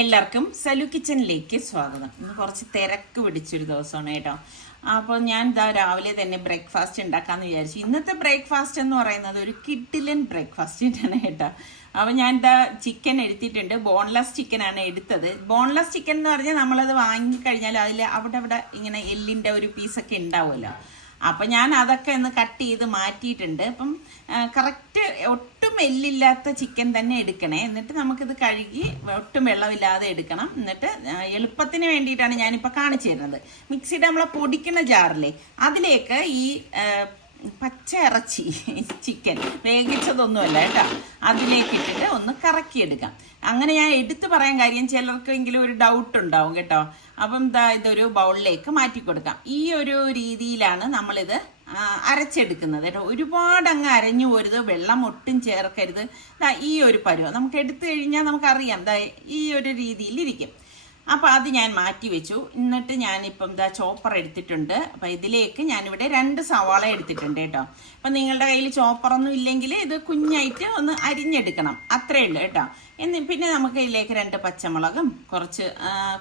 എല്ലാവർക്കും സലു കിച്ചണിലേക്ക് സ്വാഗതം. ഇന്ന് കുറച്ച് തിരക്ക് പിടിച്ചൊരു ദിവസമാണ് കേട്ടോ. അപ്പോൾ ഞാൻ രാവിലെ തന്നെ ബ്രേക്ക്ഫാസ്റ്റ് ഉണ്ടാക്കാമെന്ന് വിചാരിച്ചു. ഇന്നത്തെ ബ്രേക്ക്ഫാസ്റ്റ് എന്ന് പറയുന്നത് ഒരു കിഡിലൻ ബ്രേക്ക്ഫാസ്റ്റിൻ്റെയാണ് കേട്ടോ. അപ്പോൾ ഞാൻ ചിക്കൻ എടുത്തിട്ടുണ്ട്. ബോൺലെസ് ചിക്കനാണ് എടുത്തത്. ബോൺലെസ് ചിക്കൻ എന്ന് പറഞ്ഞാൽ നമ്മളത് വാങ്ങിക്കഴിഞ്ഞാൽ അതിൽ അവിടെ ഇങ്ങനെ എല്ലിൻ്റെ ഒരു പീസൊക്കെ ഉണ്ടാവുമല്ലോ. അപ്പം ഞാൻ അതൊക്കെ ഒന്ന് കട്ട് ചെയ്ത് മാറ്റിയിട്ടുണ്ട്. അപ്പം കറക്റ്റ് ഒട്ടും എല്ലില്ലാത്ത ചിക്കൻ തന്നെ എടുക്കണേ. എന്നിട്ട് നമുക്കിത് കഴുകി ഒട്ടും വെള്ളമില്ലാതെ എടുക്കണം. എന്നിട്ട് എളുപ്പത്തിന് വേണ്ടിയിട്ടാണ് ഞാനിപ്പോൾ കാണിച്ചു തരുന്നത്. മിക്സിയുടെ നമ്മളെ പൊടിക്കുന്ന ജാറിലെ അതിലേക്ക് ഈ പച്ച ഇറച്ചി ചിക്കൻ വേവിച്ചതൊന്നുമല്ല കേട്ടോ, അതിലേക്ക് ഇട്ടിട്ട് ഒന്ന് കറക്കിയെടുക്കാം. അങ്ങനെ ഞാൻ എടുത്തു പറയാൻ കാര്യം ചിലർക്കെങ്കിലും ഒരു ഡൗട്ട് ഉണ്ടാവും കേട്ടോ. അപ്പം ഇതൊരു ബൗളിലേക്ക് മാറ്റി കൊടുക്കാം. ഈ ഒരു രീതിയിലാണ് നമ്മളിത് അരച്ചെടുക്കുന്നത് കേട്ടോ. ഒരുപാട് അങ്ങ് അരഞ്ഞു പോരുത്, വെള്ളം ഒട്ടും ചേർക്കരുത്. ഈ ഒരു പരുവം നമുക്ക് എടുത്തു കഴിഞ്ഞാൽ നമുക്കറിയാം ഈ ഒരു രീതിയിൽ ഇരിക്കും. അപ്പം അത് ഞാൻ മാറ്റി വെച്ചു. എന്നിട്ട് ഞാനിപ്പം ചോപ്പർ എടുത്തിട്ടുണ്ട്. അപ്പം ഇതിലേക്ക് ഞാനിവിടെ 2 സവാള എടുത്തിട്ടുണ്ട് കേട്ടോ. അപ്പം നിങ്ങളുടെ കയ്യിൽ ചോപ്പറൊന്നും ഇല്ലെങ്കിൽ ഇത് കുഞ്ഞായിട്ട് ഒന്ന് അരിഞ്ഞെടുക്കണം, അത്രേ ഉള്ളൂ കേട്ടോ. പിന്നെ നമുക്ക് ഇതിലേക്ക് 2 പച്ചമുളകും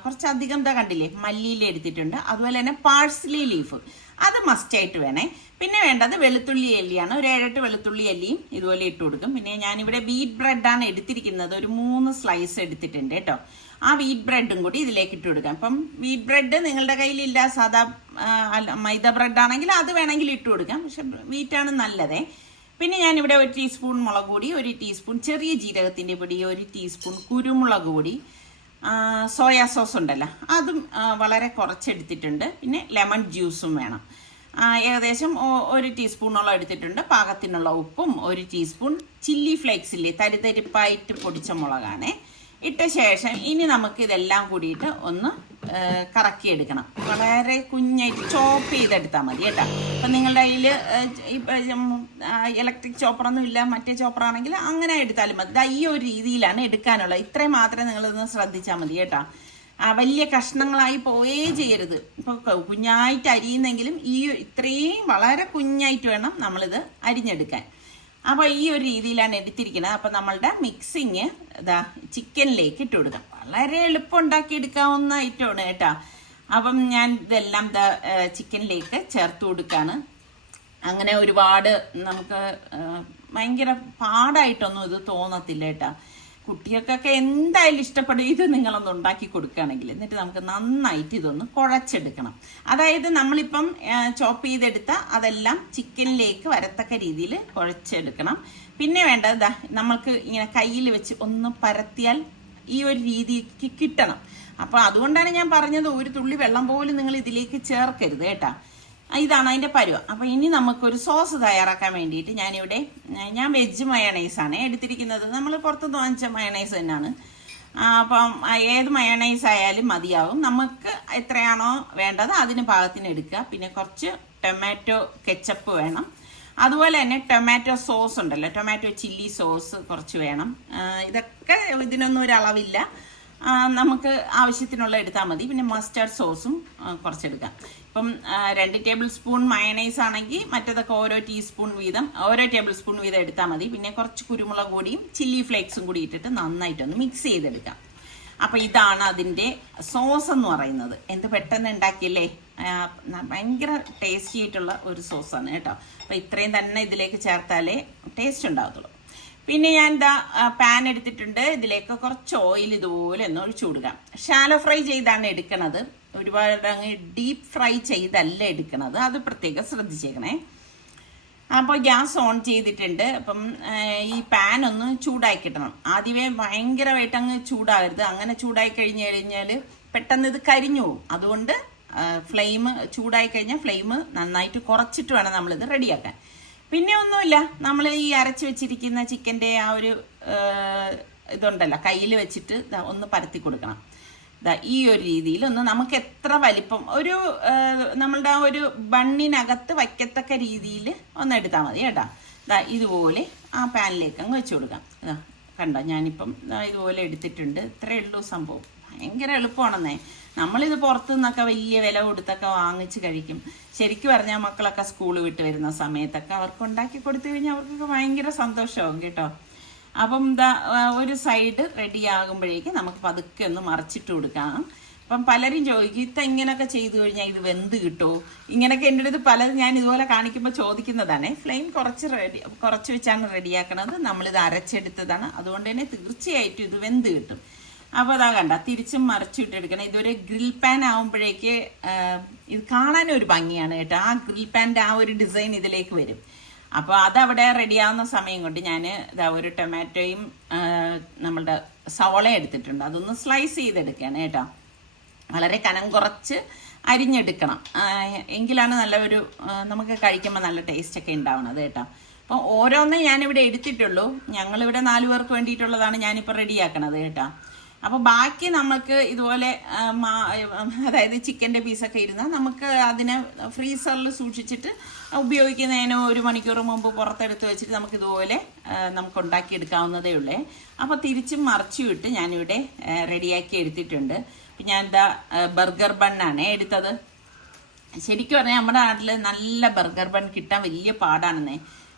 കുറച്ചധികം കണ്ടില്ലേ മല്ലിയില എടുത്തിട്ടുണ്ട്. അതുപോലെ തന്നെ പാഴ്സലി ലീഫ് അത് മസ്റ്റായിട്ട് വേണേ. പിന്നെ വേണ്ടത് വെളുത്തുള്ളി അല്ലിയാണ്. ഒരു 7-8 വെളുത്തുള്ളി അല്ലിയും ഇതുപോലെ ഇട്ട് കൊടുക്കും. പിന്നെ ഞാനിവിടെ വീറ്റ് ബ്രെഡാണ് എടുത്തിരിക്കുന്നത്. ഒരു 3 സ്ലൈസ് എടുത്തിട്ടുണ്ട് കേട്ടോ. ആ വീറ്റ് ബ്രെഡും കൂടി ഇതിലേക്ക് ഇട്ട് കൊടുക്കാം. അപ്പം വീറ്റ് ബ്രെഡ് നിങ്ങളുടെ കയ്യിലില്ല, സാധാ മൈദ ബ്രെഡ് ആണെങ്കിൽ അത് വേണമെങ്കിൽ ഇട്ട് കൊടുക്കാം. പക്ഷെ വീറ്റാണ് നല്ലതേ. പിന്നെ ഞാനിവിടെ 1 ടീസ്പൂൺ മുളക് പൊടി, 1 ടീസ്പൂൺ ചെറിയ ജീരകത്തിൻ്റെ പൊടി, 1 ടീസ്പൂൺ കുരുമുളക് പൊടി, സോയാ സോസ് ഉണ്ടല്ലോ അതും വളരെ കുറച്ചെടുത്തിട്ടുണ്ട്. പിന്നെ ലെമൺ ജ്യൂസും വേണം. ഏകദേശം 1 ടീസ്പൂണോളം എടുത്തിട്ടുണ്ട്. പാകത്തിനുള്ള ഉപ്പും 1 ടീസ്പൂൺ ചില്ലി ഫ്ലേക്സ് ഇല്ലേ, തരിതരിപ്പായിട്ട് പൊടിച്ച മുളകാണേ ഇട്ട ശേഷം ഇനി നമുക്ക് ഇതെല്ലാം കൂടിയിട്ട് ഒന്ന് കറക്കിയെടുക്കണം. വളരെ കുഞ്ഞായിട്ട് ചോപ്പ് ചെയ്തെടുത്താൽ മതി കേട്ടോ. അപ്പം നിങ്ങളുടെ കയ്യിൽ ഇപ്പം ഇലക്ട്രിക് ചോപ്പറൊന്നും ഇല്ല, മറ്റേ ചോപ്പറാണെങ്കിൽ അങ്ങനെ എടുത്താലും മതി. ഈ ഒരു രീതിയിലാണ് എടുക്കാനുള്ളത്. ഇത്രയും മാത്രമേ നിങ്ങളിതൊന്ന് ശ്രദ്ധിച്ചാൽ മതി കേട്ടോ. വലിയ കഷ്ണങ്ങളായി പോയേ ചെയ്യരുത്. ഇപ്പോൾ കുഞ്ഞായിട്ട് അരിയുന്നെങ്കിലും ഇത്രയും വളരെ കുഞ്ഞായിട്ട് വേണം നമ്മളിത് അരിഞ്ഞെടുക്കാൻ. അപ്പോൾ ഈ ഒരു രീതിയിലാണ് എടുത്തിരിക്കുന്നത്. അപ്പം നമ്മളുടെ മിക്സിങ് ചിക്കനിലേക്ക് ഇട്ട് കൊടുക്കാം. വളരെ എളുപ്പം ഉണ്ടാക്കിയെടുക്കാവുന്ന ഐറ്റമാണ് കേട്ടോ. അപ്പം ഞാൻ ഇതെല്ലാം ചിക്കനിലേക്ക് ചേർത്ത് കൊടുക്കുകയാണ്. അങ്ങനെ ഒരുപാട് നമുക്ക് ഭയങ്കര പാടായിട്ടൊന്നും ഇത് തോന്നത്തില്ല കേട്ടോ. കുട്ടികൾക്കൊക്കെ എന്തായാലും ഇഷ്ടപ്പെടും ഇത് നിങ്ങളൊന്ന് ഉണ്ടാക്കി കൊടുക്കുകയാണെങ്കിൽ. എന്നിട്ട് നമുക്ക് നന്നായിട്ട് ഇതൊന്ന് കുഴച്ചെടുക്കണം. അതായത് നമ്മളിപ്പം ചോപ്പ് ചെയ്തെടുത്ത അതെല്ലാം ചിക്കനിലേക്ക് വരത്തക്ക രീതിയിൽ കുഴച്ചെടുക്കണം. പിന്നെ വേണ്ടത് നമ്മൾക്ക് ഇങ്ങനെ കയ്യിൽ വെച്ച് ഒന്ന് പരത്തിയാൽ ഈ ഒരു രീതിക്ക് കിട്ടണം. അപ്പോൾ അതുകൊണ്ടാണ് ഞാൻ പറഞ്ഞത് ഒരു തുള്ളി വെള്ളം പോലും നിങ്ങൾ ഇതിലേക്ക് ചേർക്കരുത് കേട്ടോ. ഇതാണ് അതിൻ്റെ പരുവം. അപ്പം ഇനി നമുക്കൊരു സോസ് തയ്യാറാക്കാൻ വേണ്ടിയിട്ട് ഞാൻ വെജ് മയണൈസാണ് എടുത്തിരിക്കുന്നത്. നമ്മൾ പുറത്തുനിന്ന് വാങ്ങിച്ച മയണൈസ് തന്നെയാണ്. അപ്പം ഏത് മയണൈസ് ആയാലും മതിയാവും. നമുക്ക് എത്രയാണോ വേണ്ടത് അതിന് പാകത്തിന് എടുക്കുക. പിന്നെ കുറച്ച് ടൊമാറ്റോ കെച്ചപ്പ് വേണം. അതുപോലെ തന്നെ ടൊമാറ്റോ സോസ് ഉണ്ടല്ലോ, ടൊമാറ്റോ ചില്ലി സോസ് കുറച്ച് വേണം. ഇതൊക്കെ ഇതിനൊന്നും ഒരു അളവില്ല, നമുക്ക് ആവശ്യത്തിനുള്ള എടുത്താൽ മതി. പിന്നെ മസ്റ്റർഡ് സോസും കുറച്ചെടുക്കാം. ഇപ്പം 2 ടേബിൾ സ്പൂൺ മയണൈസ് ആണെങ്കിൽ മറ്റേതൊക്കെ ഓരോ ടീസ്പൂൺ വീതം എടുത്താൽ മതി. പിന്നെ കുറച്ച് കുരുമുളക് പൊടിയും ചില്ലി ഫ്ലേക്സും കൂടി ഇട്ടിട്ട് നന്നായിട്ടൊന്ന് മിക്സ് ചെയ്തെടുക്കാം. അപ്പം ഇതാണ് അതിൻ്റെ സോസ് എന്ന് പറയുന്നത്. എന്ത് പെട്ടെന്ന് ഉണ്ടാക്കിയല്ലേ, ഭയങ്കര ടേസ്റ്റി ആയിട്ടുള്ള ഒരു സോസാണ് കേട്ടോ. അപ്പം ഇത്രയും തന്നെ ഇതിലേക്ക് ചേർത്താലേ ടേസ്റ്റ് ഉണ്ടാകത്തുള്ളൂ. പിന്നെ ഞാൻ പാൻ എടുത്തിട്ടുണ്ട്. ഇതിലേക്ക് കുറച്ച് ഓയിൽ ഇതുപോലെ ഒന്ന് ഒഴിച്ചു കൊടുക്കാം. ഷാലോ ഫ്രൈ ചെയ്താണ് എടുക്കണത്, ഒരുപാട് അങ്ങ് ഡീപ്പ് ഫ്രൈ ചെയ്തല്ല എടുക്കണത്. അത് പ്രത്യേകം ശ്രദ്ധിച്ചേക്കണേ. അപ്പോൾ ഗ്യാസ് ഓൺ ചെയ്തിട്ടുണ്ട്. അപ്പം ഈ പാൻ ഒന്ന് ചൂടാക്കി കിട്ടണം. ആദ്യമേ ഭയങ്കരമായിട്ട് അങ്ങ് ചൂടാകരുത്. അങ്ങനെ ചൂടായി കഴിഞ്ഞാൽ പെട്ടെന്ന് ഇത് കരിഞ്ഞു പോകും. അതുകൊണ്ട് ഫ്ലെയിം ചൂടായി കഴിഞ്ഞാൽ ഫ്ലെയിം നന്നായിട്ട് കുറച്ചിട്ട് വേണം നമ്മളിത് റെഡിയാക്കാൻ. പിന്നെ ഒന്നുമില്ല, നമ്മൾ ഈ അരച്ച് വെച്ചിരിക്കുന്ന ചിക്കൻ്റെ ആ ഒരു ഇതുണ്ടല്ലോ കയ്യിൽ വെച്ചിട്ട് ഒന്ന് പരത്തി കൊടുക്കണം. ഈ ഒരു രീതിയിൽ ഒന്ന് നമുക്ക് എത്ര വലിപ്പം നമ്മളുടെ ആ ഒരു ബണ്ണിനകത്ത് വയ്ക്കത്തക്ക രീതിയിൽ ഒന്ന് എടുത്താൽ മതി കേട്ടോ. ഇതുപോലെ ആ പാനിലേക്ക് അങ്ങ് വെച്ച് കൊടുക്കാം. കണ്ടോ, ഞാനിപ്പം ഇതുപോലെ എടുത്തിട്ടുണ്ട്. ഇത്രയേ ഉള്ളൂ സംഭവം. ഭയങ്കര എളുപ്പമാണെന്നേ. നമ്മളിത് പുറത്തു നിന്നൊക്കെ വലിയ വില കൊടുത്തൊക്കെ വാങ്ങിച്ച് കഴിക്കും. ശരിക്കും പറഞ്ഞാൽ മക്കളൊക്കെ സ്കൂൾ വിട്ട് വരുന്ന സമയത്തൊക്കെ അവർക്ക് ഉണ്ടാക്കി കൊടുത്തു കഴിഞ്ഞാൽ അവർക്കൊക്കെ ഭയങ്കര സന്തോഷമാവും കേട്ടോ. അപ്പം ഒരു സൈഡ് റെഡി ആകുമ്പോഴേക്കും നമുക്ക് പതുക്കെ ഒന്ന് മറിച്ചിട്ട് കൊടുക്കാം. അപ്പം പലരും ചോദിക്കും ഇങ്ങനെയൊക്കെ ചെയ്തു കഴിഞ്ഞാൽ ഇത് വെന്ത് കിട്ടുമോ, ഇങ്ങനെയൊക്കെ എൻ്റെ അടുത്ത് പലരും ഞാൻ ഇതുപോലെ കാണിക്കുമ്പോൾ ചോദിക്കുന്നതാണ്. ഫ്ലെയിം കുറച്ച് വെച്ചാണ് റെഡിയാക്കണത്, നമ്മളിത് അരച്ചെടുത്തതാണ്, അതുകൊണ്ട് തന്നെ തീർച്ചയായിട്ടും ഇത് വെന്ത് കിട്ടും. അപ്പോൾ അതാ കണ്ട തിരിച്ചും മറിച്ചിട്ടെടുക്കണം. ഇതൊരു ഗ്രിൽ പാൻ ആകുമ്പോഴേക്ക് ഇത് കാണാനൊരു ഭംഗിയാണ് കേട്ടോ. ആ ഗ്രിൽ പാൻ്റെ ആ ഒരു ഡിസൈൻ ഇതിലേക്ക് വരും. അപ്പോൾ അതവിടെ റെഡിയാവുന്ന സമയം കൊണ്ട് ഞാൻ ഒരു ടൊമാറ്റോയും നമ്മളുടെ സവോള എടുത്തിട്ടുണ്ട്, അതൊന്ന് സ്ലൈസ് ചെയ്തെടുക്കുകയാണ് കേട്ടോ. വളരെ കനം കുറച്ച് അരിഞ്ഞെടുക്കണം, എങ്കിലാണ് നല്ല ഒരു നമുക്ക് കഴിക്കുമ്പോൾ നല്ല ടേസ്റ്റൊക്കെ ഉണ്ടാവണത് കേട്ടോ. അപ്പം ഓരോന്നും ഞാനിവിടെ എടുത്തിട്ടുള്ളൂ, ഞങ്ങളിവിടെ 4 പേർക്ക് വേണ്ടിയിട്ടുള്ളതാണ് ഞാനിപ്പോൾ റെഡിയാക്കണത് കേട്ടോ. അപ്പോൾ ബാക്കി നമുക്ക് ഇതുപോലെ അതായത് ചിക്കൻ്റെ പീസൊക്കെ ഇരുന്നാൽ നമുക്ക് അതിനെ ഫ്രീസറിൽ സൂക്ഷിച്ചിട്ട് ഉപയോഗിക്കുന്നതിന് 1 മണിക്കൂർ മുമ്പ് പുറത്തെടുത്ത് വെച്ചിട്ട് നമുക്കിതുപോലെ നമുക്ക് ഉണ്ടാക്കിയെടുക്കാവുന്നതേ ഉള്ളേ. അപ്പോൾ തിരിച്ചും മറിച്ചും ഇട്ട് ഞാനിവിടെ റെഡിയാക്കി എടുത്തിട്ടുണ്ട്. അപ്പം ഞാൻ ബർഗർ ബണ്ണാണ് എടുത്തത്. ശരിക്കും പറഞ്ഞാൽ നമ്മുടെ നാട്ടിൽ നല്ല ബർഗർ ബൺ കിട്ടാൻ വലിയ പാടാണെന്നേ.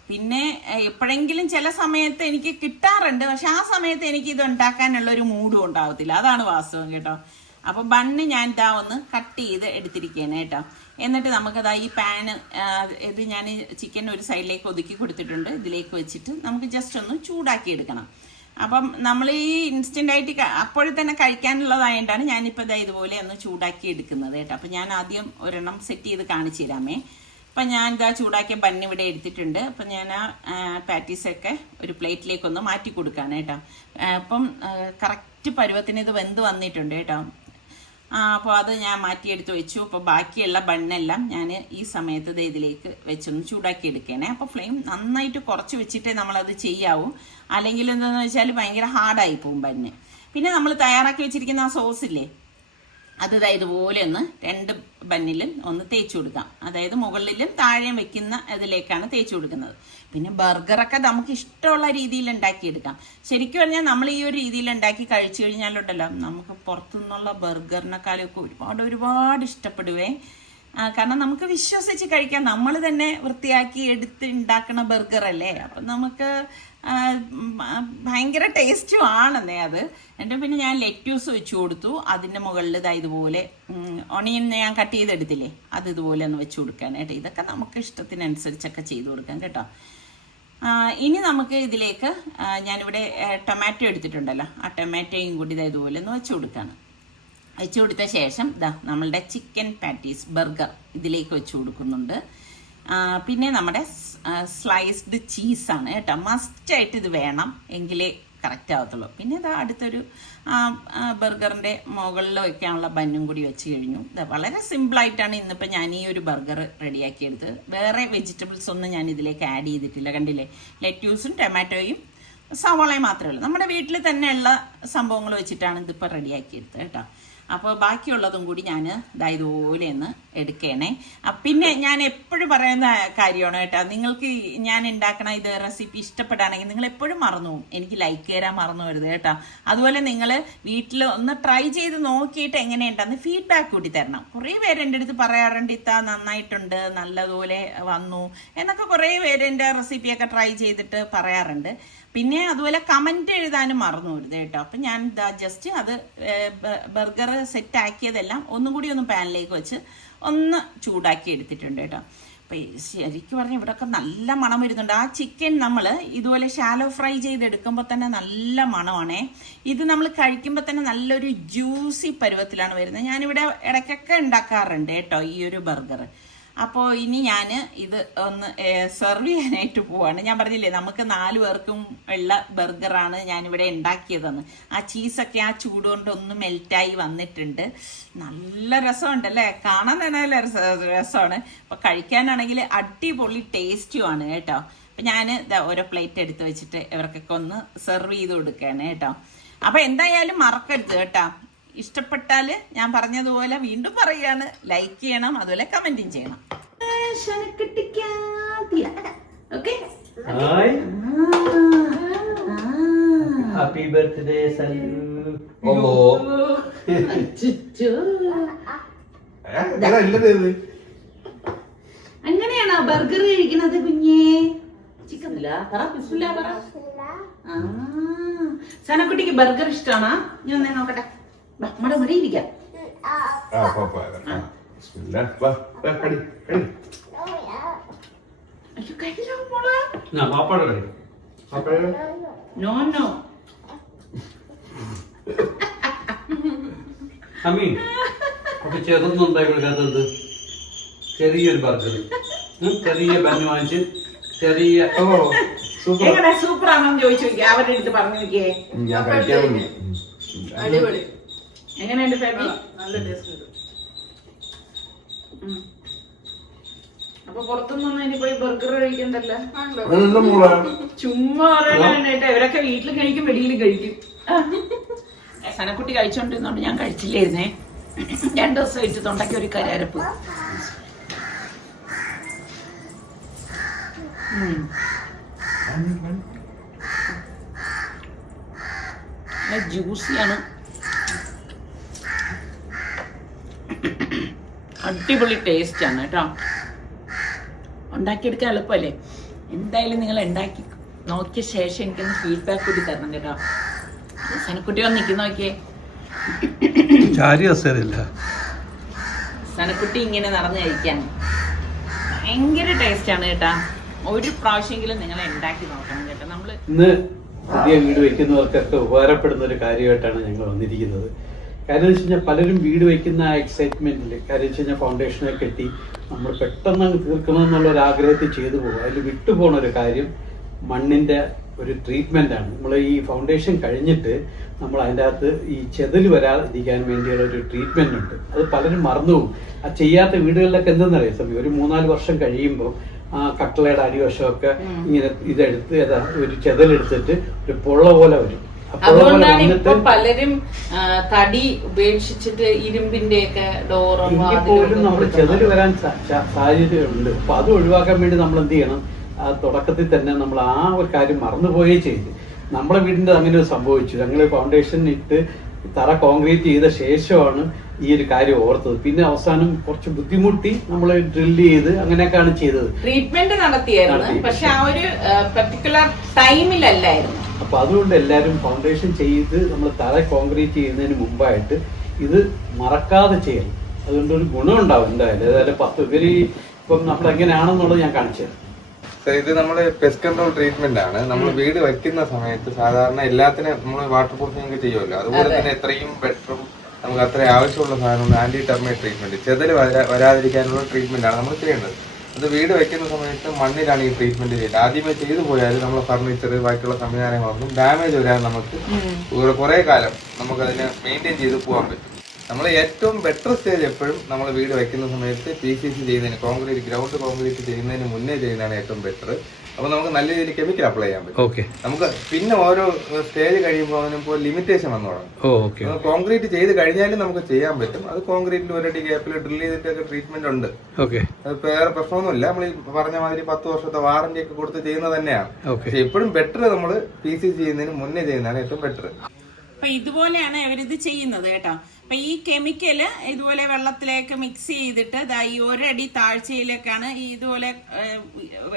പിന്നെ എപ്പോഴെങ്കിലും ചില സമയത്ത് എനിക്ക് കിട്ടാറുണ്ട്, പക്ഷെ ആ സമയത്ത് എനിക്ക് ഇത് ഉണ്ടാക്കാനുള്ള ഒരു മൂഡും ഉണ്ടാവത്തില്ല, അതാണ് വാസ്തവം കേട്ടോ. അപ്പോൾ ബണ്ണ് ഞാൻ ഒന്ന് കട്ട് ചെയ്ത് എടുത്തിരിക്കുകയാണ് കേട്ടോ. എന്നിട്ട് നമുക്കതാ ഈ പാന് ഇത് ഞാൻ ചിക്കൻ ഒരു സൈഡിലേക്ക് ഒതുക്കി കൊടുത്തിട്ടുണ്ട്, ഇതിലേക്ക് വെച്ചിട്ട് നമുക്ക് ജസ്റ്റ് ഒന്ന് ചൂടാക്കി എടുക്കണം. അപ്പം നമ്മൾ ഈ ഇൻസ്റ്റൻ്റായിട്ട് അപ്പോഴും തന്നെ കഴിക്കാനുള്ളതായതുകൊണ്ടാണ് ഞാനിപ്പോൾ ഇതുപോലെ ഒന്ന് ചൂടാക്കി എടുക്കുന്നത് കേട്ടോ. അപ്പം ഞാൻ ആദ്യം ഒരെണ്ണം സെറ്റ് ചെയ്ത് കാണിച്ചു തരാമേ. അപ്പം ഞാൻ ചൂടാക്കിയ ബണ്ണ് ഇവിടെ എടുത്തിട്ടുണ്ട്. അപ്പം ഞാൻ ആ പാറ്റീസൊക്കെ ഒരു പ്ലേറ്റിലേക്കൊന്ന് മാറ്റി കൊടുക്കുകയാണ് കേട്ടോ. അപ്പം കറക്റ്റ് പരുവത്തിന് ഇത് വെന്ത് വന്നിട്ടുണ്ട് കേട്ടോ. അപ്പോൾ അത് ഞാൻ മാറ്റിയെടുത്ത് വെച്ചു. അപ്പോൾ ബാക്കിയുള്ള ബണ്ണെല്ലാം ഞാൻ ഈ സമയത്ത് ഇതിലേക്ക് വെച്ചൊന്ന് ചൂടാക്കി എടുക്കണേ. അപ്പോൾ ഫ്ലെയിം നന്നായിട്ട് കുറച്ച് വെച്ചിട്ടേ നമ്മളത് ചെയ്യാവൂ, അല്ലെങ്കിൽ എന്താണെന്ന് വെച്ചാൽ ഭയങ്കര ഹാർഡായി പോകും ബണ്ണ്. പിന്നെ നമ്മൾ തയ്യാറാക്കി വെച്ചിരിക്കുന്ന ആ സോസില്ലേ, അത് ഇതുപോലെ ഒന്ന് 2 ബണ്ണിലും ഒന്ന് തേച്ച് കൊടുക്കാം. അതായത് മുകളിലും താഴെയും വെക്കുന്ന ഇതിലേക്കാണ് തേച്ച് കൊടുക്കുന്നത്. പിന്നെ ബർഗറൊക്കെ നമുക്ക് ഇഷ്ടമുള്ള രീതിയിൽ ഉണ്ടാക്കിയെടുക്കാം. ശരിക്കും പറഞ്ഞാൽ നമ്മൾ ഈ ഒരു രീതിയിൽ ഉണ്ടാക്കി കഴിച്ചു കഴിഞ്ഞാലുണ്ടല്ലോ നമുക്ക് പുറത്തുനിന്നുള്ള ബർഗറിനെക്കാളൊക്കെ ഒരുപാട് ഇഷ്ടപ്പെടുവേ. കാരണം നമുക്ക് വിശ്വസിച്ച് കഴിക്കാം, നമ്മൾ തന്നെ വൃത്തിയാക്കി എടുത്ത് ഉണ്ടാക്കുന്ന ബർഗർ അല്ലേ. അപ്പം നമുക്ക് ഭയങ്കര ടേസ്റ്റും ആണെന്നേ അത്. എന്നിട്ട് പിന്നെ ഞാൻ ലെറ്റ്യൂസ് വെച്ച് കൊടുത്തു, അതിൻ്റെ മുകളിൽ ഇതുപോലെ ഒണിയൻ ഞാൻ കട്ട് ചെയ്തെടുത്തില്ലേ, അത് ഇതുപോലെ ഒന്ന് വെച്ച് കൊടുക്കാനായിട്ട്. ഇതൊക്കെ നമുക്ക് ഇഷ്ടത്തിനനുസരിച്ചൊക്കെ ചെയ്ത് കൊടുക്കാം കേട്ടോ. ഇനി നമുക്ക് ഇതിലേക്ക് ഞാനിവിടെ ടൊമാറ്റോ എടുത്തിട്ടുണ്ടല്ലോ, ആ ടൊമാറ്റോയും കൂടി ഇതുപോലെ ഒന്ന് വെച്ച് കൊടുക്കുകയാണ്. വെച്ച് കൊടുത്ത ശേഷം നമ്മളുടെ ചിക്കൻ പാറ്റീസ് ബർഗർ ഇതിലേക്ക് വെച്ച് കൊടുക്കുന്നുണ്ട്. പിന്നെ നമ്മുടെ സ്ലൈസ്ഡ് ചീസാണ് കേട്ടോ, മസ്റ്റായിട്ട് ഇത് വേണം, എങ്കിലേ കറക്റ്റ് ആവത്തുള്ളൂ. പിന്നെ അടുത്തൊരു ബർഗറിൻ്റെ മുകളിൽ വയ്ക്കാനുള്ള ബന്നും കൂടി വെച്ച് കഴിഞ്ഞു. വളരെ സിമ്പിളായിട്ടാണ് ഇന്നിപ്പോൾ ഞാൻ ഈ ഒരു ബർഗർ റെഡിയാക്കിയെടുത്തത്. വേറെ വെജിറ്റബിൾസ് ഒന്നും ഞാൻ ഇതിലേക്ക് ആഡ് ചെയ്തിട്ടില്ല. കണ്ടില്ലേ, ലെറ്റ്യൂസും ടൊമാറ്റോയും സവാളയും മാത്രമേ ഉള്ളൂ. നമ്മുടെ വീട്ടിൽ തന്നെയുള്ള സംഭവങ്ങൾ വെച്ചിട്ടാണ് ഇതിപ്പോൾ റെഡിയാക്കിയെടുത്തത് കേട്ടോ. അപ്പോൾ ബാക്കിയുള്ളതും കൂടി ഞാൻ ഇതുപോലെ ഒന്ന് എടുക്കണേ. പിന്നെ ഞാൻ എപ്പോഴും പറയുന്ന കാര്യമാണ് കേട്ടോ, നിങ്ങൾക്ക് ഞാൻ ഉണ്ടാക്കണ ഇത് റെസിപ്പി ഇഷ്ടപ്പെടുകയാണെങ്കിൽ നിങ്ങൾ എപ്പോഴും മറന്നു പോകും, എനിക്ക് ലൈക്ക് തരാൻ മറന്നു വരുത് കേട്ടോ. അതുപോലെ നിങ്ങൾ വീട്ടിൽ ഒന്ന് ട്രൈ ചെയ്ത് നോക്കിയിട്ട് എങ്ങനെയുണ്ടെന്ന് ഫീഡ്ബാക്ക് കൂട്ടി തരണം. കുറേ പേര് എൻ്റെ അടുത്ത് പറയാറുണ്ട്, ഇത്താ നന്നായിട്ടുണ്ട്, നല്ലതുപോലെ വന്നു എന്നൊക്കെ കുറേ പേര് എൻ്റെ റെസിപ്പിയൊക്കെ ട്രൈ ചെയ്തിട്ട് പറയാറുണ്ട്. പിന്നെ അതുപോലെ കമൻറ്റ് എഴുതാനും മറന്നു വരുത് കേട്ടോ. അപ്പം ഞാൻ ജസ്റ്റ് അത് ബർഗർ സെറ്റ് ആക്കിയതെല്ലാം ഒന്നും കൂടി ഒന്ന് പാനിലേക്ക് വെച്ച് ഒന്ന് ചൂടാക്കി എടുത്തിട്ടുണ്ട് കേട്ടോ. അപ്പം ശരിക്കും പറഞ്ഞാൽ ഇവിടെയൊക്കെ നല്ല മണം വരുന്നുണ്ട്. ആ ചിക്കൻ നമ്മൾ ഇതുപോലെ ഷാലോ ഫ്രൈ ചെയ്തെടുക്കുമ്പോൾ തന്നെ നല്ല മണമാണേ. ഇത് നമ്മൾ കഴിക്കുമ്പോൾ തന്നെ നല്ലൊരു ജ്യൂസി പരുവത്തിലാണ് വരുന്നത്. ഞാനിവിടെ ഇടയ്ക്കൊക്കെ ഉണ്ടാക്കാറുണ്ട് കേട്ടോ ഈ ഒരു ബർഗർ. അപ്പോൾ ഇനി ഞാൻ ഇത് ഒന്ന് സെർവ് ചെയ്യാനായിട്ട് പോവാണ്. ഞാൻ പറഞ്ഞില്ലേ നമുക്ക് 4 പേർക്കും ഉള്ള ബർഗറാണ് ഞാനിവിടെ ഉണ്ടാക്കിയതെന്ന്. ആ ചീസൊക്കെ ആ ചൂട് കൊണ്ട് ഒന്ന് മെൽറ്റായി വന്നിട്ടുണ്ട്. നല്ല രസമുണ്ടല്ലേ, കാണാൻ തന്നെ നല്ല രസമാണ്. അപ്പോൾ കഴിക്കാനാണെങ്കിൽ അടിപൊളി ടേസ്റ്റുമാണ് കേട്ടോ. അപ്പം ഞാൻ ഓരോ പ്ലേറ്റ് എടുത്ത് വെച്ചിട്ട് ഇവർക്കൊക്കെ ഒന്ന് സെർവ് ചെയ്ത് കൊടുക്കുകയാണ് കേട്ടോ. അപ്പോൾ എന്തായാലും മറക്കരുത് കേട്ടോ. ഇഷ്ടപ്പെട്ടാൽ ഞാൻ പറഞ്ഞതുപോലെ വീണ്ടും പറയാണ്, ലൈക്ക് ചെയ്യണം, അതുപോലെ കമന്റും ചെയ്യണം. ഹാപ്പി ബർത്ത്ഡേ അങ്ങനെയാണോ ബർഗർ കഴിക്കണത് കുഞ്ഞേ? ചിക്കൻ ഇല്ല പറ ബിസ്മില്ലാ പറ. ആ സനക്കുട്ടിക്ക് ബർഗർ ഇഷ്ടമാണോ? ഞാൻ ഒന്ന് നോക്കട്ടെ. മട മടി ഇരിക്കാം. അയ്യോ കഴിയില്ല മോളെ. നോ നോ അമ്മീ കുറച്ച് ചെറുതൊന്നും ഉണ്ടായി കൊടുക്കാത്തത്. ചെറിയൊരു ബർഗർ, ചെറിയ ബന്ന് വാങ്ങിച്ച് ചെറിയ. എങ്ങനെ സൂപ്പർ ആണോന്ന് ചോദിച്ചു നോക്കിയേ, അവരുടെ അടുത്ത് പറഞ്ഞു നോക്കിയേ. അടിപൊളി. എങ്ങനെയുണ്ട് ഫാബി? നല്ല ടേസ്റ്റ് ഉണ്ട്. അപ്പൊ പുറത്തുനിന്നൊന്നും ഇനി പോയി ബർഗർ കഴിക്കണ്ടല്ലോ. ഉണ്ടോ? ചുമ്മാ പറയാനായിട്ട് ഇവരൊക്കെ വീട്ടിലും കഴിക്കും വെളിയിലും കഴിക്കും. സനക്കുട്ടി കഴിച്ചോണ്ടിരുന്നോണ്ട് ഞാൻ കഴിച്ചില്ലായിരുന്നേ. 2 ദിവസം ഇട്ട് തൊണ്ടയ്ക്ക് ഒരു കരരപ്പ്. ജ്യൂസിയാണ്, അടിപൊളി ടേസ്റ്റ് ആണ് കേട്ടോ. ഉണ്ടാക്കിയെടുക്കാൻ എളുപ്പമല്ലേ? എന്തായാലും നിങ്ങൾ ഉണ്ടാക്കി നോക്കിയ ശേഷം എനിക്കൊന്ന് ഫീഡ്ബാക്ക് കൂടി തരണം കേട്ടോ. സനക്കുട്ടി വന്ന് നിൽക്കുന്ന നോക്കിയേ. സനക്കുട്ടി ഇങ്ങനെ നടന്നു കഴിക്കാൻ ഭയങ്കര ടേസ്റ്റ് ആണ് കേട്ടാ. ഒരു പ്രാവശ്യമെങ്കിലും നിങ്ങൾ ഉണ്ടാക്കി നോക്കണം കേട്ടോ. നമ്മള് ഇന്ന് പുതിയ വീട് വെക്കുന്നവർക്കൊക്കെ ഉപകാരപ്പെടുന്ന ഒരു കാര്യമായിട്ടാണ് ഞങ്ങൾ വന്നിരിക്കുന്നത്. കാര്യം എന്ന് വെച്ച് കഴിഞ്ഞാൽ പലരും വീട് വെക്കുന്ന ആ എക്സൈറ്റ്മെന്റിൽ, കാര്യം വെച്ച് കഴിഞ്ഞാൽ ഫൗണ്ടേഷനെ കെട്ടി നമ്മൾ പെട്ടെന്ന് തീർക്കണം എന്നുള്ള ഒരു ആഗ്രഹത്തിൽ ചെയ്തു പോകും. അതിൽ വിട്ടുപോണ ഒരു കാര്യം മണ്ണിന്റെ ഒരു ട്രീറ്റ്മെന്റ് ആണ്. നമ്മൾ ഈ ഫൗണ്ടേഷൻ കഴിഞ്ഞിട്ട് നമ്മൾ അതിൻ്റെ അകത്ത് ഈ ചെതൽ വരാതിരിക്കാൻ വേണ്ടിയുള്ള ഒരു ട്രീറ്റ്മെന്റ് ഉണ്ട്. അത് പലരും മറന്നുപോകും. ആ ചെയ്യാത്ത വീടുകളിലൊക്കെ എന്തെന്നറിയാം സമയം ഒരു 3-4 വർഷം കഴിയുമ്പോൾ ആ കട്ടളയുടെ അടിവശമൊക്കെ ഇങ്ങനെ ഇതെടുത്ത് ഒരു ചെതലെടുത്തിട്ട് ഒരു പൊള്ള പോലെ വരും. അതുകൊണ്ടാണ് ഇപ്പൊ പലരും തടി ഉപേക്ഷിച്ചിട്ട് ഇരുമ്പിന്റെ ഒക്കെ ഡോറും പോലും നമ്മൾ ചെതല് വരാൻ സാധ്യതയുണ്ട്. അപ്പൊ അത് ഒഴിവാക്കാൻ വേണ്ടി നമ്മൾ എന്ത് ചെയ്യണം? ആ തുടക്കത്തിൽ തന്നെ നമ്മൾ ആ ഒരു കാര്യം മറന്നുപോയേ ചെയ്ത്. നമ്മളെ വീടിന്റെ അങ്ങനെ സംഭവിച്ചു. ഞങ്ങൾ ഫൗണ്ടേഷൻ ഇട്ട് തറ കോൺക്രീറ്റ് ചെയ്ത ശേഷമാണ് ഈ ഒരു കാര്യം ഓർത്തത്. പിന്നെ അവസാനം കുറച്ച് ബുദ്ധിമുട്ടി നമ്മൾ ഡ്രില്ല് ചെയ്ത് അങ്ങനെയൊക്കെയാണ് ചെയ്തത്. ട്രീറ്റ്മെന്റ് നടത്തിയായിരുന്നു, പക്ഷെ ആ ഒരു പർട്ടിക്കുലർ ടൈമിലല്ലായിരുന്നു. അപ്പൊ അതുകൊണ്ട് എല്ലാവരും ഫൗണ്ടേഷൻ ചെയ്ത് നമ്മൾ തറ കോൺക്രീറ്റ് ചെയ്യുന്നതിന് മുമ്പായിട്ട് ഇത് മറക്കാതെ ചെയ്യണം. അതുകൊണ്ട് ഒരു ഗുണമുണ്ടാവും എന്തായാലും. ഏതായാലും 10 പേര് ഇപ്പം നമ്മൾ എങ്ങനെയാണെന്നുള്ളത് ഞാൻ കാണിച്ചത്. ഇത് നമ്മള് പെസ്റ്റ് കൺട്രോൾ ട്രീറ്റ്മെന്റ് ആണ്. നമ്മൾ വീട് വെക്കുന്ന സമയത്ത് സാധാരണ എല്ലാത്തിനും നമ്മൾ വാട്ടർ പ്രൂഫിംഗ് ചെയ്യുമല്ലോ, അതുപോലെ തന്നെ എത്രയും ബെറ്ററും നമുക്ക് അത്ര ആവശ്യമുള്ള സാധനം ആന്റി ടെർമൈറ്റ് ട്രീറ്റ്മെന്റ്, ചെതല് വരാതിരിക്കാനുള്ള ട്രീറ്റ്മെന്റ് ആണ് നമ്മൾ ചെയ്യേണ്ടത്. അത് വീട് വെക്കുന്ന സമയത്ത് മണ്ണിലാണ് ഈ ട്രീറ്റ്മെന്റ് ചെയ്യുന്നത്. ആദ്യമേ ചെയ്തു പോയാൽ നമ്മളെ ഫർണിച്ചർ ബാക്കിയുള്ള സംവിധാനങ്ങളൊന്നും ഡാമേജ് വരാതെ നമുക്ക് കുറെ കാലം നമുക്കതിനെ മെയിൻറ്റെയിൻ ചെയ്ത് പോകാൻ പറ്റും. നമ്മൾ ഏറ്റവും ബെറ്റർ സ്റ്റേജ് എപ്പോഴും നമ്മൾ വീട് വെക്കുന്ന സമയത്ത് PCC ചെയ്യുന്നതിന് ഗ്രൗണ്ട് കോൺക്രീറ്റ് ചെയ്യുന്നതിന് മുന്നേ ചെയ്യുന്നതാണ് ഏറ്റവും ബെറ്റർ. അപ്പൊ നമുക്ക് നല്ല രീതിയിൽ കെമിക്കൽ അപ്ലൈ ചെയ്യാൻ പറ്റും. നമുക്ക് പിന്നെ ഓരോ സ്റ്റേജ് കഴിയുമ്പോൾ അതിനിപ്പോൾ ലിമിറ്റേഷൻ വന്നു തുടങ്ങും. കോൺക്രീറ്റ് ചെയ്ത് കഴിഞ്ഞാലും നമുക്ക് ചെയ്യാൻ പറ്റും. അത് കോൺക്രീറ്റിൽ ഒരടി ഗ്യാപ്പിൽ ഡ്രിൽ ചെയ്തിട്ടൊക്കെ ട്രീറ്റ്മെന്റ് ഉണ്ട്. അത് വേറെ പ്രശ്നമൊന്നുമില്ല. നമ്മൾ ഈ പറഞ്ഞ മാതിരി 10 വർഷത്തെ വാറന്റി ഒക്കെ കൊടുത്ത് ചെയ്യുന്നത് തന്നെയാണ്. പക്ഷെ എപ്പോഴും ബെറ്റർ നമ്മൾ PCC ചെയ്യുന്നതിന് മുന്നേ ചെയ്യുന്നതാണ് ഏറ്റവും ബെറ്റർ. അപ്പൊ ഇതുപോലെയാണ് അവരിത് ചെയ്യുന്നത് കേട്ടോ. അപ്പൊ ഈ കെമിക്കല് ഇതുപോലെ വെള്ളത്തിലേക്ക് മിക്സ് ചെയ്തിട്ട് ഈ 1 അടി താഴ്ചയിലേക്കാണ് ഇതുപോലെ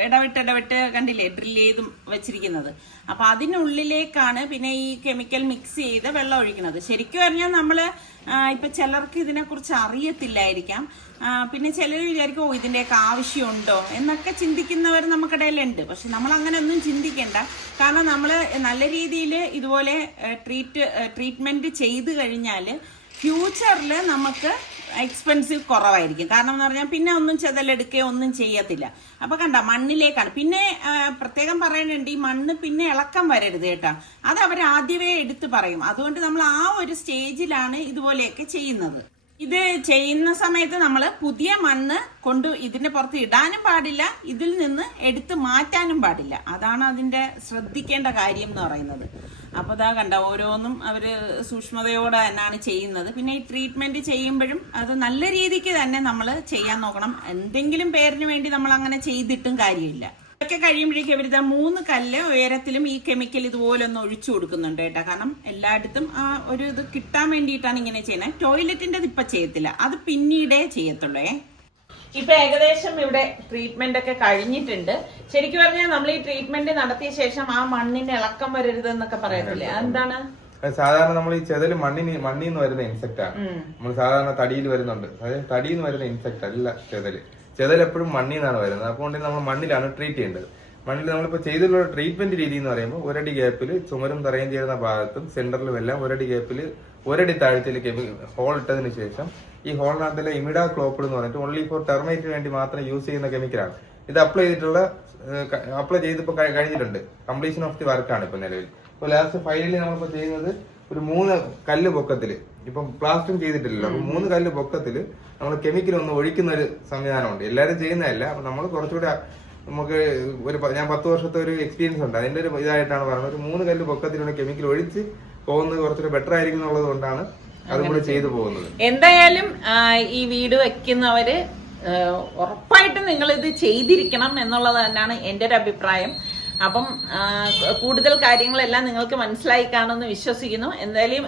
ഇടവിട്ട് കണ്ടില്ലേ ഡ്രിൽ ചെയ്ത് വെച്ചിരിക്കുന്നത്. അപ്പൊ അതിനുള്ളിലേക്കാണ് പിന്നെ ഈ കെമിക്കൽ മിക്സ് ചെയ്ത് വെള്ളം ഒഴിക്കുന്നത്. ശരിക്കും പറഞ്ഞാൽ നമ്മള് ഇപ്പൊ ചിലർക്ക് ഇതിനെ കുറിച്ച് അറിയത്തില്ലായിരിക്കാം. പിന്നെ ചിലർ വിചാരിക്കും ഇതിന്റെയൊക്കെ ആവശ്യമുണ്ടോ എന്നൊക്കെ ചിന്തിക്കുന്നവർ നമുക്കിടയിലുണ്ട്. പക്ഷെ നമ്മൾ അങ്ങനെ ഒന്നും ചിന്തിക്കേണ്ട. കാരണം നമ്മൾ നല്ല രീതിയിൽ ഇതുപോലെ ട്രീറ്റ്മെന്റ് ചെയ്ത് കഴിഞ്ഞാൽ ഫ്യൂച്ചറിൽ നമുക്ക് എക്സ്പെൻസീവ് കുറവായിരിക്കും. കാരണം എന്ന് പറഞ്ഞാൽ പിന്നെ ഒന്നും ചെതലെടുക്കുകയോ ഒന്നും ചെയ്യത്തില്ല. അപ്പൊ കണ്ട മണ്ണിലേക്കാണ്. പിന്നെ പ്രത്യേകം പറയുന്നുണ്ട്, ഈ മണ്ണ് പിന്നെ ഇളക്കം വരരുത് കേട്ടാ. അത് അവർ ആദ്യമേ എടുത്ത് പറയും. അതുകൊണ്ട് നമ്മൾ ആ ഒരു സ്റ്റേജിലാണ് ഇതുപോലെയൊക്കെ ചെയ്യുന്നത്. ഇത് ചെയ്യുന്ന സമയത്ത് നമ്മൾ പുതിയ മണ്ണ് കൊണ്ട് ഇതിന്റെ പുറത്ത് ഇടാനും പാടില്ല, ഇതിൽ നിന്ന് എടുത്ത് മാറ്റാനും പാടില്ല. അതാണ് അതിന്റെ ശ്രദ്ധിക്കേണ്ട കാര്യം എന്ന് പറയുന്നത്. അപ്പൊ ഇതാ കണ്ട ഓരോന്നും അവര് സൂക്ഷ്മതയോടെ തന്നെയാണ് ചെയ്യുന്നത്. പിന്നെ ഈ ട്രീറ്റ്മെന്റ് ചെയ്യുമ്പോഴും അത് നല്ല രീതിക്ക് തന്നെ നമ്മൾ ചെയ്യാൻ നോക്കണം. എന്തെങ്കിലും പേരിന് വേണ്ടി നമ്മൾ അങ്ങനെ ചെയ്തിട്ടും കാര്യമില്ല. ഇതൊക്കെ കഴിയുമ്പോഴേക്കും അവരിതാ 3 കല്ല് ഉയരത്തിലും ഈ കെമിക്കൽ ഇതുപോലെ ഒന്ന് ഒഴിച്ചു കൊടുക്കുന്നുണ്ട് കേട്ടോ. കാരണം എല്ലായിടത്തും ആ ഒരു ഇത് കിട്ടാൻ വേണ്ടിയിട്ടാണ് ഇങ്ങനെ ചെയ്യുന്നത്. ടോയ്ലറ്റിന്റെ ഇപ്പൊ ചെയ്യത്തില്ല, അത് പിന്നീടേ ചെയ്യത്തുള്ളേ. ഇപ്പൊ ഏകദേശം ഇവിടെ ട്രീറ്റ്മെന്റ് ഒക്കെ കഴിഞ്ഞിട്ടുണ്ട്. ശരിക്കും പറഞ്ഞാൽ നമ്മൾ ഈ ട്രീറ്റ്മെന്റ് നടത്തിയ ശേഷം ആ മണ്ണിന് ഇളക്കം വരരുത് എന്നൊക്കെ പറയത്തില്ലേ, എന്താണ്? സാധാരണ നമ്മൾ ഈ ചെതല് മണ്ണിന്ന് വരുന്ന ഇൻസെക്ട് ആണ്. നമ്മൾ സാധാരണ തടിയിൽ വരുന്നുണ്ട്, അതായത് തടിയിൽ നിന്ന് വരുന്ന ഇൻസെക്ട് അല്ല ചെതൽ എപ്പോഴും മണ്ണിൽ നിന്നാണ് വരുന്നത്. അതുകൊണ്ട് നമ്മൾ മണ്ണിലാണ് ട്രീറ്റ് ചെയ്യേണ്ടത്. മണ്ണിൽ നമ്മളിപ്പോൾ ചെയ്തിട്ടുള്ള ട്രീറ്റ്മെന്റ് രീതി എന്ന് പറയുമ്പോൾ ഒരടി ഗ്യാപ്പിൽ ചുമരും തറയും ചെയ്യുന്ന ഭാഗത്തും സെന്ററിലും എല്ലാം ഒരടി ഗ്യാപ്പിൽ ഒരടി താഴ്ചയിലേക്ക് ഹോൾ ഇട്ടതിന് ശേഷം ഈ ഹോളിനകത്തിലെ ഇമിഡാ ക്ലോപ്പിഡ് എന്ന് പറഞ്ഞിട്ട് ഓൺലി ഫോർ ടെർമൈറ്റിന് വേണ്ടി മാത്രം യൂസ് ചെയ്യുന്ന കെമിക്കലാണ്. ഇത് അപ്ലൈ ചെയ്തിപ്പോൾ കഴിഞ്ഞിട്ടുണ്ട്. കംപ്ലീഷൻ ഓഫ് ദി വർക്കാണ് ഇപ്പൊ നിലവിൽ. ഇപ്പോൾ ലാസ്റ്റ് ഫൈനലി നമ്മളിപ്പോൾ ചെയ്യുന്നത് ഒരു 3 കല്ല് പൊക്കത്തില്, ഇപ്പം പ്ലാസ്റ്ററിങ് ചെയ്തിട്ടില്ലല്ലോ, അപ്പൊ 3 കല്ല് പൊക്കത്തില് നമ്മൾ കെമിക്കൽ ഒന്ന് ഒഴിക്കുന്ന ഒരു സംവിധാനമുണ്ട്. എല്ലാവരും ചെയ്യുന്നതല്ല, അപ്പൊ നമ്മൾ കുറച്ചുകൂടെ നമുക്ക് ഞാൻ 10 വർഷത്തെ ഒരു എക്സ്പീരിയൻസ് ഉണ്ട്, അതിന്റെ ഒരു ഇതായിട്ടാണ് പറയുന്നത്. ഒരു 3 കല്ല് പൊക്കത്തിലുള്ള കെമിക്കൽ ഒഴിച്ച് പോകുന്നത് കുറച്ചുകൂടെ ബെറ്റർ ആയിരിക്കും എന്നുള്ളത് കൊണ്ടാണ് അതും കൂടെ ചെയ്തു പോകുന്നത്. എന്തായാലും ഈ വീട് വെക്കുന്നവര് ഉറപ്പായിട്ടും നിങ്ങൾ ഇത് ചെയ്തിരിക്കണം എന്നുള്ളത് തന്നെയാണ് എൻ്റെ ഒരു അഭിപ്രായം. അപ്പം കൂടുതൽ കാര്യങ്ങളെല്ലാം നിങ്ങൾക്ക് മനസ്സിലായി കാണുമെന്ന് വിശ്വസിക്കുന്നു. എന്തായാലും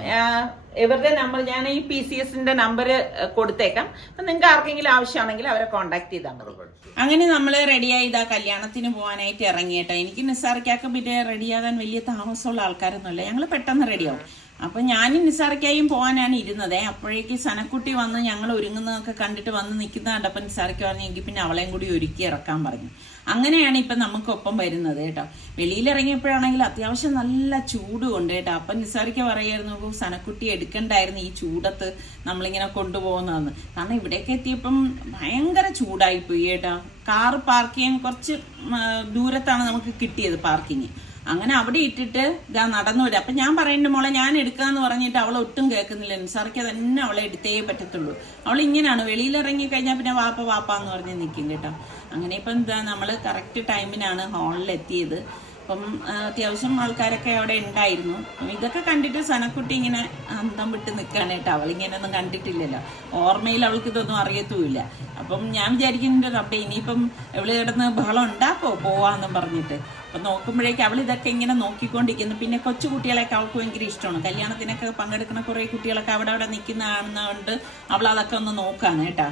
ഇവരുടെ നമ്പർ ഞാൻ ഈ PCSന്റെ നമ്പർ കൊടുത്തേക്കാം. അപ്പൊ നിങ്ങൾക്ക് ആർക്കെങ്കിലും ആവശ്യമാണെങ്കിൽ അവരെ കോൺടാക്ട് ചെയ്താൽ മതി. അങ്ങനെ നമ്മൾ റെഡിയായി ഇതാ കല്യാണത്തിന് പോകാനായിട്ട് ഇറങ്ങിയേട്ടോ. എനിക്ക് നിസ്സാറിക്കാക്ക് പിന്നെ റെഡിയാകാൻ വലിയ താമസമുള്ള ആൾക്കാരൊന്നുമില്ല, ഞങ്ങൾ പെട്ടെന്ന് റെഡിയാവും. അപ്പൊ ഞാനും നിസ്സാറിക്കായും പോകാനാണ് ഇരുന്നത്. അപ്പോഴേക്ക് സനക്കുട്ടി വന്ന് ഞങ്ങൾ ഒരുങ്ങുന്നതൊക്കെ കണ്ടിട്ട് വന്ന് നിൽക്കുന്ന കണ്ടപ്പോൾ നിസ്സാറിക്ക പറഞ്ഞു എങ്കിൽ പിന്നെ അവളെയും കൂടി ഒരുക്കി ഇറക്കാൻ പറഞ്ഞു. അങ്ങനെയാണ് ഇപ്പം നമുക്കൊപ്പം വരുന്നത് കേട്ടോ. വെളിയിലിറങ്ങിയപ്പോഴാണെങ്കിൽ അത്യാവശ്യം നല്ല ചൂട് കൊണ്ട് കേട്ടോ. അപ്പം നിസ്സാറിക്ക പറയായിരുന്നു സനക്കുട്ടി എടുക്കണ്ടായിരുന്നു ഈ ചൂടത്ത് നമ്മളിങ്ങനെ കൊണ്ടുപോകുന്നതെന്ന്. കാരണം ഇവിടേക്ക് എത്തിയപ്പം ഭയങ്കര ചൂടായിപ്പോയി കേട്ടോ. കാറ് പാർക്ക് ചെയ്യാൻ കുറച്ച് ദൂരത്താണ് നമുക്ക് കിട്ടിയത് പാർക്കിങ്. അങ്ങനെ അവിടെ ഇട്ടിട്ട് ഇതാ നടന്നു വരും. അപ്പൊ ഞാൻ പറയുന്നുണ്ട് മോളെ ഞാൻ എടുക്കാന്ന് പറഞ്ഞിട്ട് അവളെ ഒട്ടും കേൾക്കുന്നില്ല. നിസാർക്ക് തന്നെ അവളെ എടുത്തേ പറ്റത്തുള്ളൂ. അവൾ ഇങ്ങനെയാണ്, വെളിയിലിറങ്ങി കഴിഞ്ഞാൽ പിന്നെ വാപ്പ എന്ന് പറഞ്ഞ് നിൽക്കും കേട്ടോ. അങ്ങനെ ഇപ്പം എന്താ നമ്മൾ കറക്റ്റ് ടൈമിനാണ് ഹാളിൽ എത്തിയത്. അപ്പം അത്യാവശ്യം ആൾക്കാരൊക്കെ അവിടെ ഉണ്ടായിരുന്നു. ഇതൊക്കെ കണ്ടിട്ട് സനക്കുട്ടി ഇങ്ങനെ അന്തം വിട്ട് നിൽക്കുകയാണ് കേട്ടോ. അവളിങ്ങനെയൊന്നും കണ്ടിട്ടില്ലല്ലോ, ഓർമ്മയിൽ അവൾക്ക് ഇതൊന്നും അറിയത്തുമില്ല. അപ്പം ഞാൻ വിചാരിക്കുന്നുണ്ട് റബ്ബേ ഇനിയിപ്പം ഇവള് കിടന്ന് ബഹളം ഉണ്ടാക്കോ പോവാന്നും പറഞ്ഞിട്ട്. അപ്പം നോക്കുമ്പോഴേക്കും അവൾ ഇതൊക്കെ ഇങ്ങനെ നോക്കിക്കൊണ്ടിരിക്കുന്നു. പിന്നെ കൊച്ചു കുട്ടികളെയൊക്കെ അവൾക്ക് ഭയങ്കര ഇഷ്ടമാണ്. കല്യാണത്തിനൊക്കെ പങ്കെടുക്കുന്ന കുറേ കുട്ടികളൊക്കെ അവിടെ നിൽക്കുന്ന കാണുന്നതുകൊണ്ട് അവൾ അതൊക്കെ ഒന്ന് നോക്കാണ് കേട്ടോ.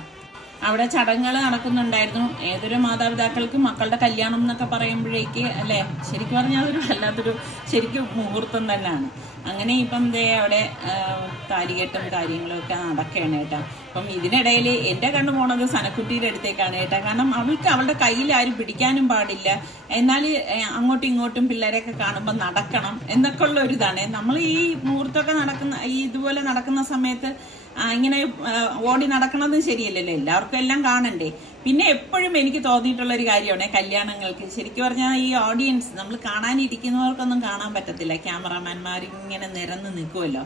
അവിടെ ചടങ്ങുകൾ നടക്കുന്നുണ്ടായിരുന്നു. ഏതൊരു മാതാപിതാക്കൾക്ക് മക്കളുടെ കല്യാണം എന്നൊക്കെ പറയുമ്പോഴേക്ക് അല്ലേ, ശരിക്കും പറഞ്ഞാൽ അതൊരു വല്ലാത്തൊരു ശരിക്കും മുഹൂർത്തം തന്നെയാണ്. അങ്ങനെ ഇപ്പം അവിടെ താലികെട്ടും കാര്യങ്ങളും ഒക്കെ നടക്കുകയാണ് കേട്ടോ. അപ്പം ഇതിനിടയിൽ എൻ്റെ കണ്ണു പോണത് സനക്കുട്ടിയുടെ അടുത്തേക്കാണ് കേട്ടോ. കാരണം അവൾക്ക് അവളുടെ കയ്യിൽ ആരും പിടിക്കാനും പാടില്ല, എന്നാൽ അങ്ങോട്ടും ഇങ്ങോട്ടും പിള്ളേരെയൊക്കെ കാണുമ്പോൾ നടക്കണം എന്നൊക്കെ ഉള്ള ഒരു ഇതാണ്. നമ്മൾ ഈ മുഹൂർത്തമൊക്കെ നടക്കുന്ന ഈ ഇതുപോലെ നടക്കുന്ന സമയത്ത് ഇങ്ങനെ ഓടി നടക്കണത് ശരിയല്ലല്ലോ, എല്ലാവർക്കും എല്ലാം കാണണ്ടേ. പിന്നെ എപ്പോഴും എനിക്ക് തോന്നിയിട്ടുള്ള ഒരു കാര്യമാണ് കല്യാണങ്ങൾക്ക് ശരിക്കും പറഞ്ഞാൽ ഈ ഓഡിയൻസ് നമ്മൾ കാണാനിരിക്കുന്നവർക്കൊന്നും കാണാൻ പറ്റത്തില്ല, ക്യാമറാമാൻമാർ ഇങ്ങനെ നിരന്ന് നിൽക്കുമല്ലോ.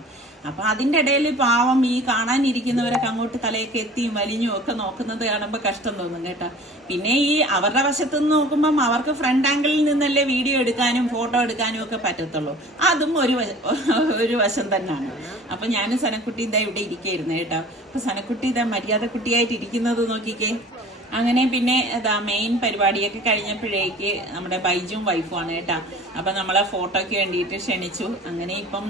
അപ്പൊ അതിന്റെ ഇടയിൽ പാവം ഈ കാണാനിരിക്കുന്നവരൊക്കെ അങ്ങോട്ട് തലയൊക്കെ എത്തിയും വലിഞ്ഞും ഒക്കെ നോക്കുന്നത് കാണുമ്പോൾ കഷ്ടം തോന്നും കേട്ടോ. പിന്നെ ഈ അവരുടെ വശത്ത് നിന്ന് നോക്കുമ്പം അവർക്ക് ഫ്രണ്ട് ആംഗിളിൽ നിന്നല്ലേ വീഡിയോ എടുക്കാനും ഫോട്ടോ എടുക്കാനും ഒക്കെ പറ്റത്തുള്ളൂ. അതും ഒരു വശം തന്നെയാണ്. അപ്പൊ ഞാനും സനക്കുട്ടി ഇതാ ഇവിടെ ഇരിക്കുകയായിരുന്നു കേട്ടോ. അപ്പൊ സനക്കുട്ടി ഇതാ മര്യാദ കുട്ടിയായിട്ട് ഇരിക്കുന്നത് നോക്കിക്കേ. അങ്ങനെ പിന്നെ ഇതാ മെയിൻ പരിപാടിയൊക്കെ കഴിഞ്ഞപ്പോഴേക്ക് നമ്മുടെ ബൈജും വൈഫുമാണ് കേട്ടോ. അപ്പം നമ്മളെ ഫോട്ടോയ്ക്ക് വേണ്ടിയിട്ട് ക്ഷണിച്ചു. അങ്ങനെ ഇപ്പം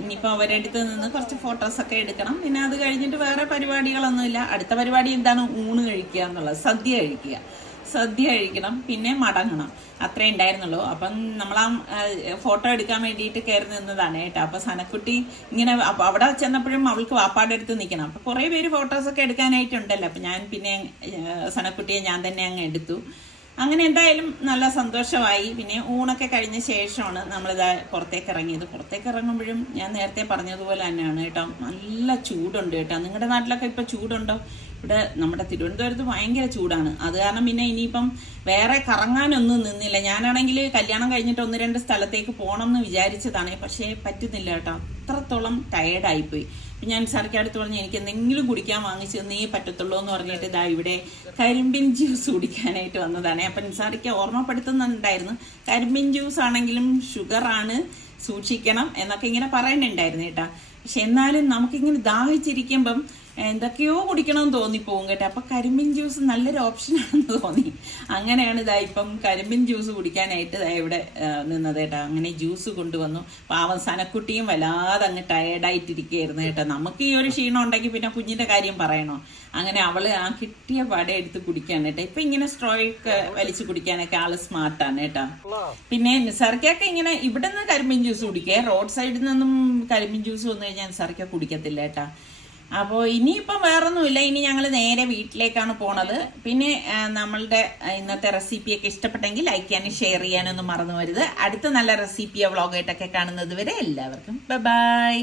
ഇനിയിപ്പോൾ അവരുടെ അടുത്ത് നിന്ന് കുറച്ച് ഫോട്ടോസൊക്കെ എടുക്കണം. പിന്നെ അത് കഴിഞ്ഞിട്ട് വേറെ പരിപാടികളൊന്നുമില്ല. അടുത്ത പരിപാടി എന്താണ്, ഊണ് കഴിക്കുക എന്നുള്ളത്, സദ്യ കഴിക്കണം, പിന്നെ മടങ്ങണം, അത്രേ ഉണ്ടായിരുന്നുള്ളൂ. അപ്പം നമ്മൾ ഫോട്ടോ എടുക്കാൻ വേണ്ടിയിട്ട് കയറി നിന്നതാണ് കേട്ടോ. അപ്പൊ സനക്കുട്ടി ഇങ്ങനെ അവിടെ ചെന്നപ്പോഴും അവൾക്ക് വാപ്പാടെ അടുത്ത് നിൽക്കണം. അപ്പൊ കുറെ പേര് ഫോട്ടോസൊക്കെ എടുക്കാനായിട്ടുണ്ടല്ലോ. അപ്പൊ ഞാൻ പിന്നെ സനക്കുട്ടിയെ ഞാൻ തന്നെ അങ്ങ് എടുത്തു. അങ്ങനെ എന്തായാലും നല്ല സന്തോഷമായി. പിന്നെ ഊണൊക്കെ കഴിഞ്ഞ ശേഷമാണ് നമ്മളിതാ പുറത്തേക്ക് ഇറങ്ങിയത്. പുറത്തേക്ക് ഇറങ്ങുമ്പോഴും ഞാൻ നേരത്തെ പറഞ്ഞതുപോലെ തന്നെയാണ് കേട്ടോ, നല്ല ചൂടുണ്ട് കേട്ടോ. നിങ്ങളുടെ നാട്ടിലൊക്കെ ഇപ്പൊ ചൂടുണ്ടോ? ഇവിടെ നമ്മുടെ തിരുവനന്തപുരത്ത് ഭയങ്കര ചൂടാണ്. അത് കാരണം പിന്നെ ഇനിയിപ്പം വേറെ കറങ്ങാനൊന്നും നിന്നില്ല. ഞാനാണെങ്കിൽ കല്യാണം കഴിഞ്ഞിട്ട് 1-2 സ്ഥലത്തേക്ക് പോകണം എന്ന് വിചാരിച്ചതാണ്, പക്ഷേ പറ്റുന്നില്ല കേട്ടോ, അത്രത്തോളം ടയേർഡായിപ്പോയി. അപ്പം ഞാൻ സാർക്ക് അടുത്ത് പറഞ്ഞു എനിക്ക് എന്തെങ്കിലും കുടിക്കാൻ വാങ്ങിച്ച് തന്നേ പറ്റത്തുള്ളൂ എന്ന് പറഞ്ഞിട്ട് ഇതാ ഇവിടെ കരിമ്പിൻ ജ്യൂസ് കുടിക്കാനായിട്ട് വന്നതാണ്. അപ്പം നിസാറിക്ക് ഓർമ്മപ്പെടുത്തുന്നുണ്ടായിരുന്നു, കരിമ്പിൻ ജ്യൂസ് ആണെങ്കിലും ഷുഗറാണ്, സൂക്ഷിക്കണം എന്നൊക്കെ ഇങ്ങനെ പറയുന്നുണ്ടായിരുന്നു കേട്ടോ. പക്ഷെ എന്നാലും നമുക്കിങ്ങനെ ദാഹിച്ചിരിക്കുമ്പം എന്തൊക്കെയോ കുടിക്കണമെന്ന് തോന്നിപ്പോവും കേട്ടോ. അപ്പം കരിമ്പിൻ ജ്യൂസ് നല്ലൊരു ഓപ്ഷനാണെന്ന് തോന്നി. അങ്ങനെയാണ് ഇതാ ഇപ്പം കരിമ്പിൻ ജ്യൂസ് കുടിക്കാനായിട്ട് ഇതാ ഇവിടെ നിന്നത് കേട്ടോ. അങ്ങനെ ജ്യൂസ് കൊണ്ടുവന്നു. പാവം സനക്കുട്ടിയും വല്ലാതെ അങ്ങ് ടയേർഡായിട്ടിരിക്കുകയായിരുന്നു കേട്ടോ. നമുക്ക് ഈ ഒരു ക്ഷീണം ഉണ്ടെങ്കിൽ പിന്നെ കുഞ്ഞിൻ്റെ കാര്യം പറയണോ. അങ്ങനെ അവള് ആ കിട്ടിയ പട എടുത്ത് കുടിക്കാൻ കേട്ടോ. ഇപ്പൊ ഇങ്ങനെ സ്ട്രോയൊക്കെ വലിച്ചു കുടിക്കാനൊക്കെ ആള് സ്മാർട്ടാണ് കേട്ടോ. പിന്നെ നിസാർക്കൊക്കെ ഇങ്ങനെ ഇവിടെ നിന്ന് കരിമ്പിൻ ജ്യൂസ് കുടിക്കേ, റോഡ് സൈഡിൽ നിന്നും കരിമ്പിൻ ജ്യൂസ് വന്നു കഴിഞ്ഞാൽ നിസാർക്ക കുടിക്കത്തില്ല കേട്ടാ. അപ്പോൾ ഇനിയിപ്പം വേറൊന്നുമില്ല, ഇനി ഞങ്ങൾ നേരെ വീട്ടിലേക്കാണ് പോണത്. പിന്നെ നമ്മളുടെ ഇന്നത്തെ റെസിപ്പിയൊക്കെ ഇഷ്ടപ്പെട്ടെങ്കിൽ ലൈക്ക് ചെയ്യാനും ഷെയർ ചെയ്യാനൊന്നും മറന്നു വരുത്. അടുത്ത നല്ല റെസിപ്പിയോ വ്ളോഗായിട്ടൊക്കെ കാണുന്നത് വരെ എല്ലാവർക്കും ബൈ.